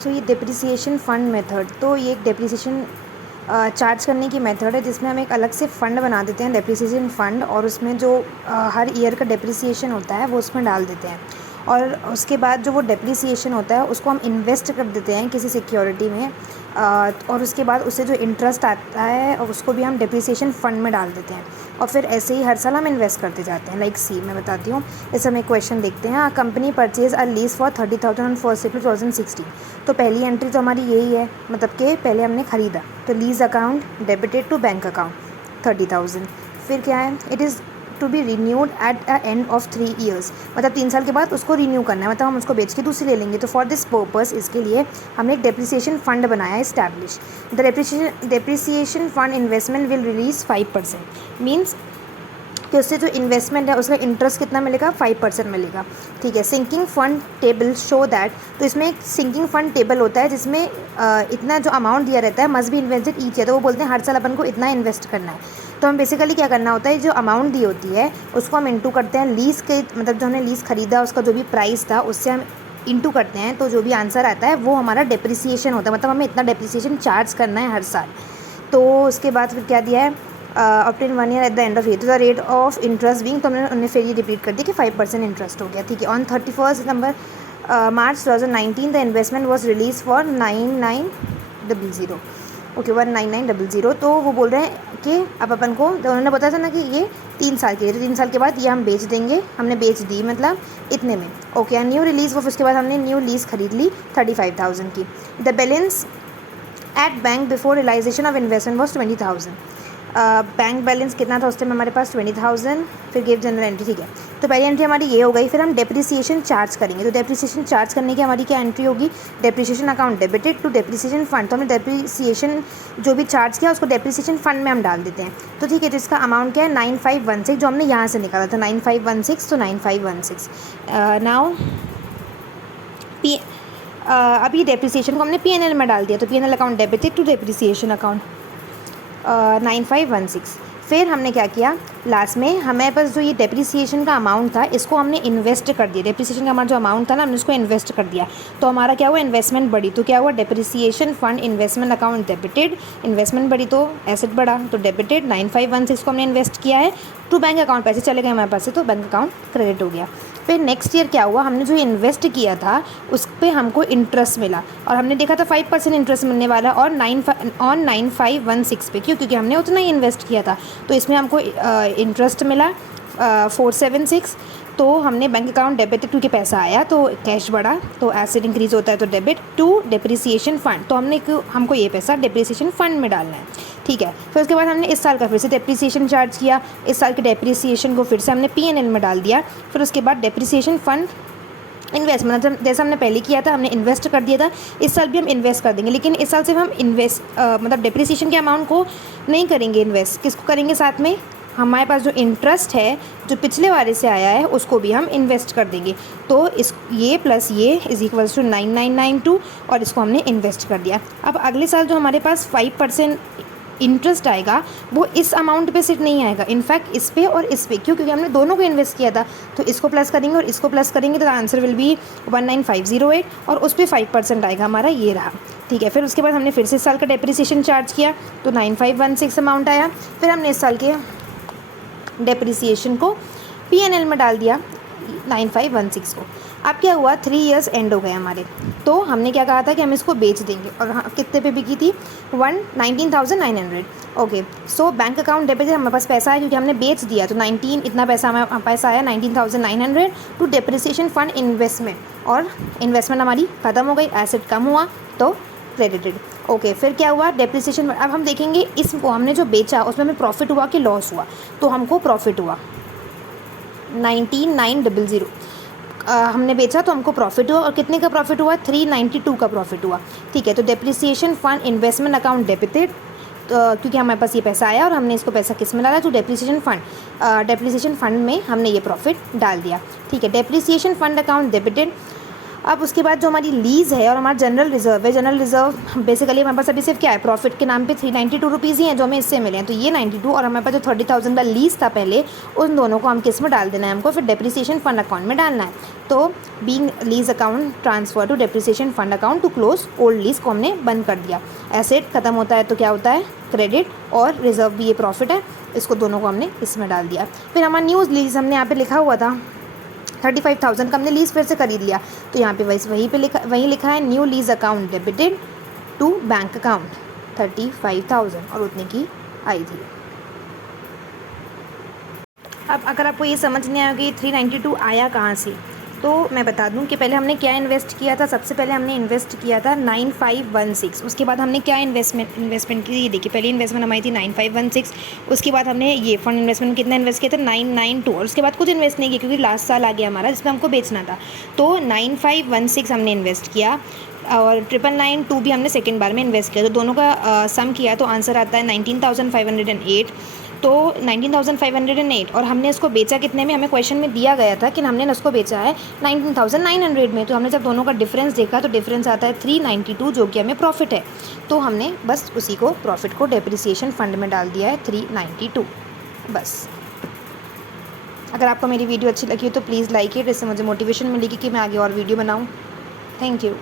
सो ये depreciation fund method, तो ये एक डिप्रिसिएशन चार्ज करने की मेथड है जिसमें हम एक अलग से फ़ंड बना देते हैं, डिप्रिसिएशन फ़ंड, और उसमें जो हर ईयर का डिप्रिसिएशन होता है वो उसमें डाल देते हैं, और उसके बाद जो वो डिप्रिसिएशन होता है उसको हम इन्वेस्ट कर देते हैं किसी सिक्योरिटी में, और उसके बाद उससे जो इंटरेस्ट आता है उसको भी हम डिप्रिसिएशन फ़ंड में डाल देते हैं, और फिर ऐसे ही हर साल हम इन्वेस्ट करते जाते हैं। लाइक सी मैं बताती हूँ, इस समय क्वेश्चन देखते हैं। Company purchase a lease for 30,000 on 1 April 2016। तो पहली एंट्री तो हमारी यही है, मतलब कि पहले हमने ख़रीदा, तो lease account debited to bank account 30,000। फिर क्या है, it is to be renewed at a end of 3 years, मतलब 3 साल के बाद उसको रीन्यू करना है, मतलब हम उसको बेच के दूसरी ले लेंगे। तो फॉर दिस पर्पस, इसके लिए हमने एक डेप्रिसिएशन फ़ंड बनाया है, establish. The depreciation fund investment will release 5%, means कि उससे जो इन्वेस्टमेंट है उसका इंटरेस्ट कितना मिलेगा, 5% मिलेगा। ठीक है। Sinking fund table show that, तो इसमें एक सिंकिंग फंड टेबल होता है जिसमें इतना जो अमाउंट दिया रहता है must be invested each year, तो वो बोलते हैं हर साल अपन को इतना इन्वेस्ट करना है। तो हम बेसिकली क्या करना होता है, जो अमाउंट दी होती है उसको हम इंटू करते हैं लीज़ के, मतलब जो हमने लीज़ ख़रीदा उसका जो भी प्राइस था उससे हम इंटू करते हैं, तो जो भी आंसर आता है वो हमारा डेप्रिसिएशन होता है, मतलब हमें इतना डेप्रिसिएशन चार्ज करना है हर साल। तो उसके बाद फिर क्या दिया है, obtain 1 year at the end of year, तो the rate of interest being, तो हमने फिर ये रिपीट कर दिया कि 5% इंटरेस्ट हो गया। ठीक है। On 31 March 2019 the investment was release for 9900, okay 19900। तो वो बोल रहे हैं कि अब अपन को, तो उन्होंने बताया था ना कि ये 3 साल के लिए, तो 3 साल के बाद ये हम बेच देंगे, हमने बेच दी मतलब इतने में। ओके। न्यू रिलीज ऑफ, उसके बाद हमने न्यू लीज खरीद ली 35,000 की। The balance at bank before realisation of investment was 20,000। Bank balance कितना था उस टाइम हमारे पास, 20,000। फिर गिव जनरल एंट्री। ठीक है। तो पहली एंट्री हमारी ये हो गई। फिर हम डेप्रिसिएशन चार्ज करेंगे, तो डेप्रिसिएशन चार्ज करने की हमारी क्या एंट्री होगी, depreciation account debited to depreciation fund, तो हमने डेप्रिसिएशन जो भी चार्ज किया उसको डेप्रिसिएशन फंड में हम डाल देते हैं। तो ठीक है। तो इसका अमाउंट क्या है, 9516, जो हमने यहाँ से निकाला था 9516, तो 9516 नाउ पी अभी डेप्रिसिएशन को हमने PNL में डाल दिया, तो PNL account debited to depreciation account 9516। फिर हमने क्या किया, लास्ट में हमें पास जो ये डेप्रिसिएशन का अमाउंट था इसको हमने इन्वेस्ट कर दिया, डेप्रिसिएशन का हमारा जो अमाउंट था ना हमने उसको इन्वेस्ट कर दिया, तो हमारा क्या हुआ, इन्वेस्टमेंट बढ़ी। तो क्या हुआ, depreciation fund investment account debited, investment बढ़ी तो एसेट बढ़ा, तो डेबिटेड 9516 को हमने इन्वेस्ट किया है, टू बैंक अकाउंट पैसे चले गए हमारे पास से, तो बैंक अकाउंट क्रेडिट हो गया। फिर नेक्स्ट ईयर क्या हुआ, हमने जो इन्वेस्ट किया था उस पर हमको इंटरेस्ट मिला, और हमने देखा था 5% इंटरेस्ट मिलने वाला, और 9516 पे, क्यों, क्योंकि हमने उतना ही इन्वेस्ट किया था, तो इसमें हमको इंटरेस्ट मिला 476। तो हमने बैंक अकाउंट डेबिट, क्योंकि पैसा आया तो कैश बढ़ा, तो एसेट इंक्रीज होता है तो डेबिट टू डेप्रिसिएशन फंड, तो हमको ये पैसा डेप्रिसिएशन फंड में डालना है। ठीक है। फिर उसके बाद हमने इस साल का फिर से डेप्रिसिएशन चार्ज किया, इस साल के डेप्रिसिएशन को फिर से हमने PNL में डाल दिया। फिर उसके बाद डेप्रिसिएशन फंड इन्वेस्टमेंट, मतलब जैसा हमने पहले किया था हमने इन्वेस्ट कर दिया था, इस साल भी हम इन्वेस्ट कर देंगे, लेकिन इस साल सिर्फ हम मतलब डेप्रिसिएशन के अमाउंट को नहीं करेंगे इन्वेस्ट, किसको करेंगे, साथ में हमारे पास जो इंटरेस्ट है जो पिछले वाले से आया है उसको भी हम इन्वेस्ट कर देंगे। तो इस ये प्लस ये इज इक्वल्स टू 9992, और इसको हमने इन्वेस्ट कर दिया। अब अगले साल जो हमारे पास 5% इंटरेस्ट आएगा वो इस अमाउंट पे सिर्फ नहीं आएगा, इनफैक्ट इस पे और इस पे, क्यों, क्योंकि हमने दोनों को इन्वेस्ट किया था, तो इसको प्लस करेंगे और इसको प्लस करेंगे तो आंसर विल बी 19508, और उस पर 5% आएगा हमारा, ये रहा। ठीक है। फिर उसके बाद हमने फिर से इस साल का डेप्रिसिएशन चार्ज किया, तो 9516 अमाउंट आया। फिर हमने इस साल के डेप्रिसिएशन को PNL में डाल दिया 9516 को। अब क्या हुआ, 3 years एंड हो गए हमारे, तो हमने क्या कहा था कि हम इसको बेच देंगे, और हाँ कितने पे बिकी थी, 19,900। Okay. So bank account debit, हमारे पास पैसा है क्योंकि हमने बेच दिया, तो 19 इतना पैसा हमारे पास आया 19,900 टू डेप्रिसिएशन फंड इन्वेस्टमेंट, और इन्वेस्टमेंट हमारी ख़त्म हो गई, एसेट कम हुआ तो क्रेडिटेड। ओके। फिर क्या हुआ, डेप्रिसिएशन, अब हम देखेंगे इसको हमने जो बेचा उसमें हमें प्रॉफिट हुआ कि लॉस हुआ, तो हमको प्रॉफिट हुआ 19,900 हमने बेचा तो हमको प्रॉफिट हुआ, और कितने का प्रॉफिट हुआ, 392 का प्रॉफिट हुआ। ठीक है। तो depreciation fund investment account debited, क्योंकि हमारे पास ये पैसा आया और हमने इसको पैसा किस में डाला, तो डेप्रिसिएशन फंड में हमने ये प्रॉफिट डाल दिया। ठीक है। डेप्रिसिएशन फंड अकाउंट डेबिटेड अब उसके बाद जो हमारी लीज़ है और हमारा जनरल रिज़र्व है, जनरल रिज़र्व बेसिकली हमारे पास अभी सिर्फ क्या है, प्रॉफिट के नाम पे 392 रुपीज़ ही हैं जो हमें इससे मिले हैं। तो ये 92 और हमारे पास जो 30,000 का लीज़ था पहले, उन दोनों को हम किस में डाल देना है, हमको फिर डेप्रिसिएशन फंड अकाउंट में डालना है। तो being lease account transfer to depreciation fund account to close old lease को हमने बंद कर दिया। एसेट खत्म होता है तो क्या होता है, क्रेडिट, और रिजर्व भी ये प्रॉफिट है, इसको दोनों को हमने इसमें डाल दिया। फिर हमारा न्यू लीज़ हमने यहाँ पे लिखा हुआ था 35,000 का हमने लीज़ फिर से खरीद लिया, तो यहाँ पे वहीं लिखा है new lease account debited to bank account 35,000 और उतने की आई थी। अब अगर आपको ये समझ नहीं आया कि 392 आया कहाँ से, तो मैं बता दूं कि पहले हमने क्या इन्वेस्ट किया था। सबसे पहले हमने इन्वेस्ट किया था 9516। उसके बाद हमने क्या इन्वेस्टमेंट की, ये देखिए पहली इन्वेस्टमेंट हमारी थी 9516। उसके बाद हमने ये फंड इन्वेस्टमेंट में कितना इन्वेस्ट किया था 992, और उसके बाद कुछ इन्वेस्ट नहीं किया क्योंकि लास्ट साल आ गया हमारा जिसमें हमको बेचना था। तो 9516 हमने इन्वेस्ट किया और 992 भी हमने सेकेंड बार में इन्वेस्ट किया। तो दोनों का सम किया तो आंसर आता है 19,508। तो 19,508 और हमने इसको बेचा कितने में, हमें क्वेश्चन में दिया गया था कि हमने उसको बेचा है 19,900 में। तो हमने जब दोनों का डिफरेंस देखा तो डिफरेंस आता है 392 जो कि हमें प्रॉफिट है। तो हमने बस उसी को प्रॉफिट को डेप्रिसिएशन फंड में डाल दिया है 392 बस। अगर आपको मेरी वीडियो अच्छी लगी हो तो प्लीज़ लाइक इट, इससे मुझे मोटिवेशन मिलेगी कि मैं आगे और वीडियो बनाऊँ। Thank you.